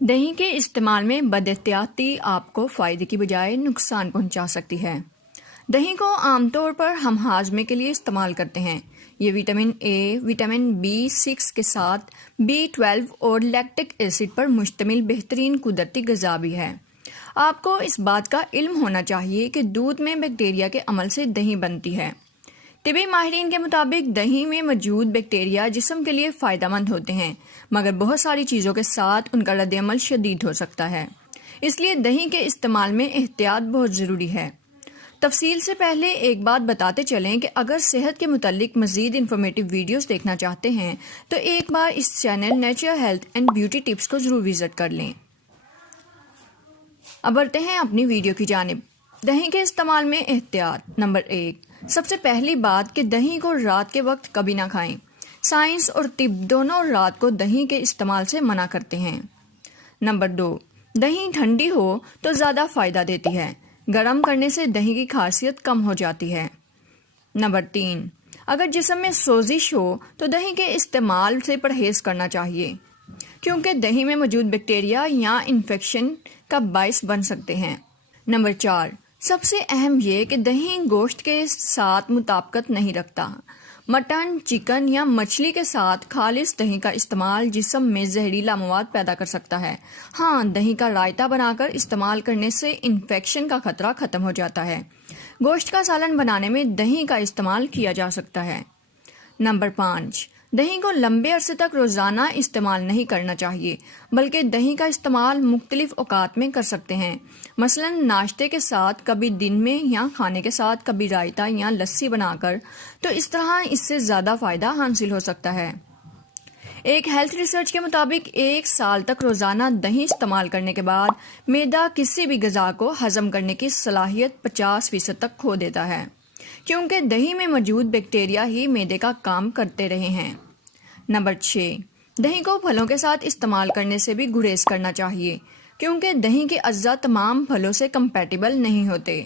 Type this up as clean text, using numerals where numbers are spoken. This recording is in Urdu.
دہی کے استعمال میں بد احتیاطی آپ کو فائدے کی بجائے نقصان پہنچا سکتی ہے۔ دہی کو عام طور پر ہم ہاضمے کے لیے استعمال کرتے ہیں۔ یہ وٹامن اے، وٹامن B6 کے ساتھ B12 اور لیکٹک ایسڈ پر مشتمل بہترین قدرتی غذا بھی ہے۔ آپ کو اس بات کا علم ہونا چاہیے کہ دودھ میں بیکٹیریا کے عمل سے دہی بنتی ہے۔ طبی ماہرین کے مطابق دہی میں موجود بیکٹیریا جسم کے لیے فائدہ مند ہوتے ہیں، مگر بہت ساری چیزوں کے ساتھ ان کا رد عمل شدید ہو سکتا ہے۔ اس لیے دہی کے استعمال میں احتیاط بہت ضروری ہے۔ تفصیل سے پہلے ایک بات بتاتے چلیں کہ اگر صحت کے متعلق مزید انفارمیٹیو ویڈیوز دیکھنا چاہتے ہیں تو ایک بار اس channel natural health and beauty tips کو ضرور وزٹ کر لیں۔ اب بڑھتے ہیں اپنی ویڈیو کی جانب۔ دہی کے استعمال میں احتیاط۔ نمبر 1، سب سے پہلی بات کہ دہی کو رات کے وقت کبھی نہ کھائیں۔ سائنس اور طب دونوں رات کو دہی کے استعمال سے منع کرتے ہیں۔ نمبر 2، دہی ٹھنڈی ہو تو زیادہ فائدہ دیتی ہے۔ گرم کرنے سے دہی کی خاصیت کم ہو جاتی ہے۔ نمبر 3، اگر جسم میں سوزش ہو تو دہی کے استعمال سے پرہیز کرنا چاہیے، کیونکہ دہی میں موجود بیکٹیریا یا انفیکشن کا باعث بن سکتے ہیں۔ نمبر 4، سب سے اہم یہ کہ دہی گوشت کے ساتھ مطابقت نہیں رکھتا۔ مٹن، چکن یا مچھلی کے ساتھ خالص دہی کا استعمال جسم میں زہریلا مواد پیدا کر سکتا ہے۔ ہاں، دہی کا رائتہ بنا کر استعمال کرنے سے انفیکشن کا خطرہ ختم ہو جاتا ہے۔ گوشت کا سالن بنانے میں دہی کا استعمال کیا جا سکتا ہے۔ نمبر 5، دہی کو لمبے عرصے تک روزانہ استعمال نہیں کرنا چاہیے، بلکہ دہی کا استعمال مختلف اوقات میں کر سکتے ہیں، مثلا ناشتے کے ساتھ، کبھی دن میں، یا کھانے کے ساتھ کبھی رائتہ یا لسی بنا کر، تو اس طرح اس سے زیادہ فائدہ حاصل ہو سکتا ہے۔ ایک ہیلتھ ریسرچ کے مطابق 1 سال تک روزانہ دہی استعمال کرنے کے بعد معدہ کسی بھی غذا کو ہضم کرنے کی صلاحیت 50% تک کھو دیتا ہے، کیونکہ دہی میں موجود بیکٹیریا ہی معدے کا کام کرتے رہے ہیں۔ نمبر 6، دہی کو پھلوں کے ساتھ استعمال کرنے سے بھی گریز کرنا چاہیے، کیونکہ دہی کے اجزاء تمام پھلوں سے کمپیٹیبل نہیں ہوتے۔